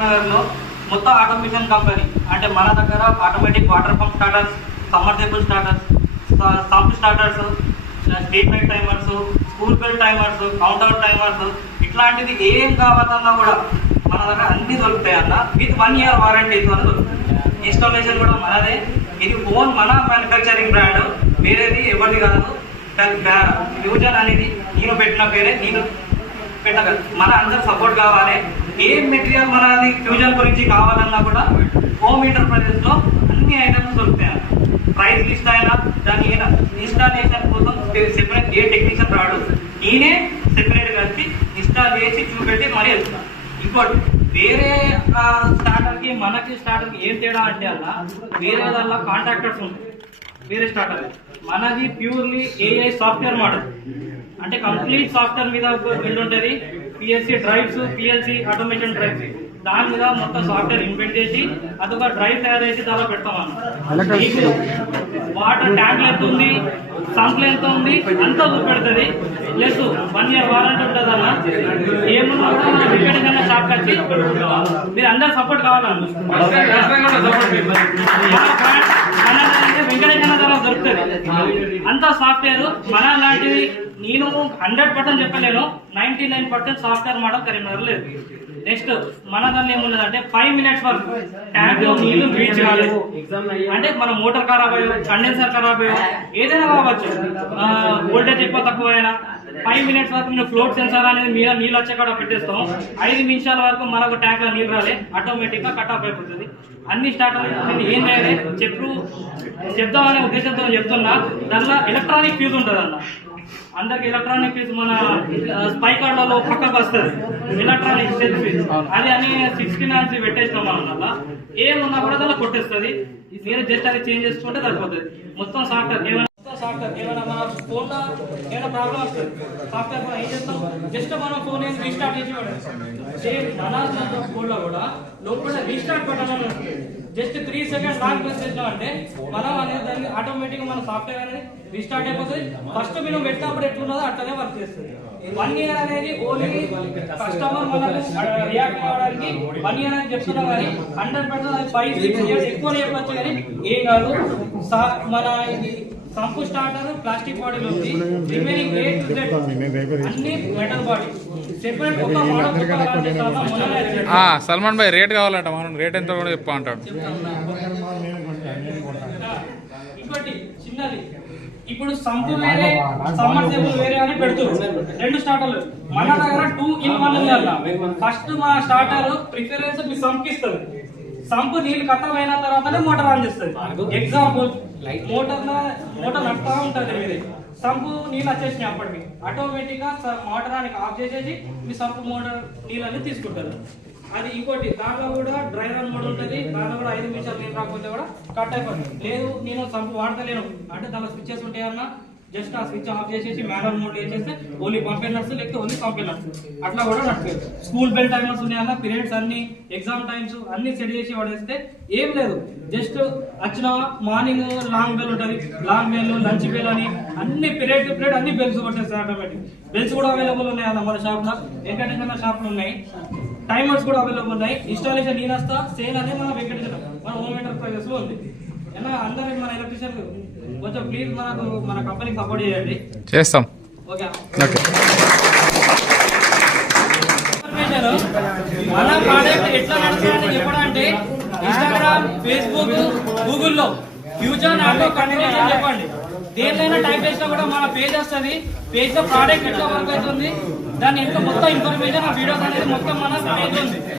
కరీంనగర్లో మొత్తం automation company. అంటే మన దగ్గర automatic water pump starters, submersible starters, sump starters, street light timers, school bell timers, counter timers, ఇట్లాంటిది ఏం కావాలన్నా కూడా మన దగ్గర అన్ని దొరుకుతాయి అన్న. విత్ 1 year వారంటీతో దొరుకుతాయి. ఇన్స్టాలేషన్ కూడా మనదే. ఇది ఓన్ మన మ్యానుఫ్యాక్చరింగ్ బ్రాండ్, వేరేది ఎవరిది కాదు. ఫ్యూజన్ అనేది నేను పెట్టిన పేరే, నేను పెట్టగలను. మన అందరు సపోర్ట్ కావాలి. ఏం మెటీరియల్ మనది ఫ్యూజన్ గురించి కావాలన్నా కూడా హోమ్ ఎంటర్ప్రైజెస్లో అన్ని ఐటమ్స్ దొరుకుతాయి. ప్రైస్ లిస్ట్ అయినా దాని ఇన్స్టాలేషన్ కోసం సెపరేట్ ఏ టెక్నీషియన్ రాడు, నేనే సెపరేట్ కలిసి ఇన్స్టాల్ చేసి చూపెట్టి మరీ వెళ్తున్నాను. ఇంకోటి వేరే స్టార్టర్కి మనకి స్టార్టర్కి ఏం తేడా అంటే అలా వేరే దానిలో కాంట్రాక్టర్స్ ఉంటాయి. వేరే స్టార్టర్ మనది ప్యూర్లీ ఏఐ సాఫ్ట్వేర్ మోడల్. అంటే కంప్లీట్ సాఫ్ట్వేర్ మీద బిల్డ్ ఉంటుంది. PLC drives, PLC automation drives, దాని మీద మొత్తం సాఫ్ట్వేర్ ఇన్వెంట్ చేసి అదొక డ్రైవ్ తయారు చేసి దానిలో పెడతామన్న. వాటర్ ట్యాంక్ ఎంత ఉంది, సంప్ ఎంత ఉంది అంతా చూపెడుతుంది. ప్లస్ 1 year వారంటీ ఉంటుంది అన్న. ఏమున్నా కూడా మనం వెంకటేశ్వర షాప్కి వచ్చి మీరు అందరు సపోర్ట్ కావాలన్న. వెంకటేశ్వర ధర దొరుకుతుంది. అంతా సాఫ్ట్వేర్ మన లాంటిది. నేను 100% చెప్పలేను, 99% సాఫ్ట్వేర్ మోడల్ కరీంనగర్ లేదు. నెక్స్ట్ మన దాన్ని ఏమున్నదంటే 5 minutes వరకు ట్యాంక్ లో నీళ్లు రీచ్ కాలేదు అంటే మన మోటార్ ఖరాబ్ అయ్యో, కండెన్సర్ ఖరాబ్ అయ్యో, ఏదైనా కావచ్చు, వోల్టేజ్ ఎక్కువ తక్కువైనా 5 minutes వరకు మేము ఫ్లోట్ సెన్సార్ అనేది మీద నీళ్ళు వచ్చే కాడ పెట్టేస్తాం. 5 నిమిషాల వరకు మనకు ట్యాంక్ లో నీళ్ళు రాలే, ఆటోమేటిక్ గా కట్ ఆఫ్ అయిపోతుంది. అన్ని స్టార్ట్ అవుతుంది. ఏం చేయాలి చెప్దామనే ఉద్దేశంతో చెప్తున్నా. దాంట్లో ఎలక్ట్రానిక్ ఫ్యూజ్ ఉంటుంది అన్న. అందరికి ఎలక్ట్రానిక్ ఫీజ్ మన స్పై కార్డులలో పక్కకు వస్తుంది, ఎలక్ట్రానిక్ సెల్ ఫీజ్. అది అని 16 amps పెట్టేస్తాం మనం. అలా ఏమున్నా కూడా దానిలో కొట్టేస్తుంది. మీరు జస్ట్ అది చేంజ్ చేసుకుంటే సరిపోతుంది. మొత్తం సాఫ్ట్వేర్ ఏమైనా మన ఫోన్ లో ఏమైనా ప్రాబ్లం వస్తుంది, సాఫ్ట్వేర్ మనం ఏం చేస్తాం, జస్ట్ మనం ఫోన్ ఏం రీస్టార్ట్ చేసి సేమ్ మన ఫోన్ లో కూడా లోపల restart button just 3 seconds long press చేసినామంటే మనం అనేది దాన్ని ఆటోమేటిక్ మన సాఫ్ట్వేర్ అనేది రీస్టార్ట్ అయిపోతుంది. ఫస్ట్ మనం పెట్టినప్పుడు ఎట్లున్నదో అట్లనే వర్క్ చేస్తుంది. 1 year అనేది ఓన్లీ కస్టమర్ మనకు రియాక్ట్ అవ్వడానికి 1 year అని చెప్తున్నాం. కానీ 100% 5-6 years ఎక్కువ చెప్పచ్చు. కానీ ఏం కాదు. మన సంపు స్టార్టర్ ప్లాస్టిక్ బాడీలో ఉంది. రిమైనింగ్ అన్ని మెటల్ బాడీ. సల్మాన్ భాయ్ రేట్ కావాలంట, మనం రేట్ ఎంత కూడా చెప్పా అంటాడు. ఇంకోటి చిన్నది, ఇప్పుడు సంపు వేరే సమ్మర్సేబుల్ వేరే అని పెడుతుంది. 2 స్టార్టర్లు మన దగ్గర 2-in-1 ఉంది. ఫస్ట్ మా స్టార్టర్ ప్రిఫరెన్స్ మీ సంప్ ఇస్తుంది. సంపు నీళ్ళు ఖతం అయిన తర్వాతనే మోటార్ ఆన్ చేస్తుంది. ఎగ్జాంపుల్ మోటార్ నడుపుతా ఉంటుంది, మీది సంపు నీళ్ళు వచ్చేసినాయి, అప్పటికి ఆటోమేటిక్ గా మోటార్ అని ఆఫ్ చేసేసి మీ సంపు మోటార్ నీళ్ళని తీసుకుంటారు. అది ఇంకోటి దాంట్లో కూడా డ్రై రన్ మోడ్ ఉంటుంది. దాంట్లో కూడా 5 నిమిషాలు నీళ్ళు రాకపోతే కూడా కట్ అయిపోతుంది. లేదు నేను సంపు వాడతలేను అంటే దాంట్లో స్విచ్చెస్ ఉంటాయన్నా, జస్ట్ ఆ స్విచ్ ఆఫ్ చేసేసి మాన్యువల్ మోడ్ చేసేస్తే ఓన్లీ పంపేనర్స్ లేకపోతే ఓన్లీ పంపేనర్స్ అట్లా కూడా నడుపుతారు. స్కూల్ బెల్ టైమర్స్ ఉన్నాయన్నా, పీరియడ్స్ అన్ని, ఎగ్జామ్ టైమ్స్ అన్ని సెట్ చేసి వాడేస్తే ఏం లేదు. జస్ట్ వచ్చిన మార్నింగ్ లాంగ్ బెల్ ఉంటుంది, లాంగ్ బెల్, లంచ్ బెల్ అని అన్ని పీరియడ్ అన్ని బెల్స్ కొట్టేస్తాయి ఆటోమేటిక్. బెల్స్ కూడా అవైలబుల్ ఉన్నాయి అన్న మన షాప్ లో, వెంకటేశ్వర షాప్ లో ఉన్నాయి. టైమర్స్ కూడా అవైలబుల్ ఉన్నాయి. ఇన్స్టాలేషన్ నేనస్తా సేల్ అనేది మన వెంకటేశ్వర మన హోమ్ ఎంటర్ప్రైజెస్ లో ఉంది. అందరూ మన ఎలక్ట్రీషియన్ కొంచెం ప్లీజ్ మనకు మన కంపెనీకి సపోర్ట్ చేయండి. చేస్తాం. ఓకే. మన ప్రోడక్ట్ ఎట్లా నడుస్తుందని చెప్పడంటే ఇన్స్టాగ్రామ్, ఫేస్బుక్, గూగుల్లో ఫ్యూజన్ ఆటో కంటిన్యూషన్ చెప్పండి. దేనికైనా టైప్ చేసినా కూడా మన పేజ్ వస్తుంది. పేజ్ లో ప్రోడక్ట్ ఎట్లా వర్క్ అవుతుంది, దాని ఇంకా మొత్తం ఇన్ఫర్మేషన్ ఆ వీడియోస్ అనేది మొత్తం మన పేజ్ ఉంది.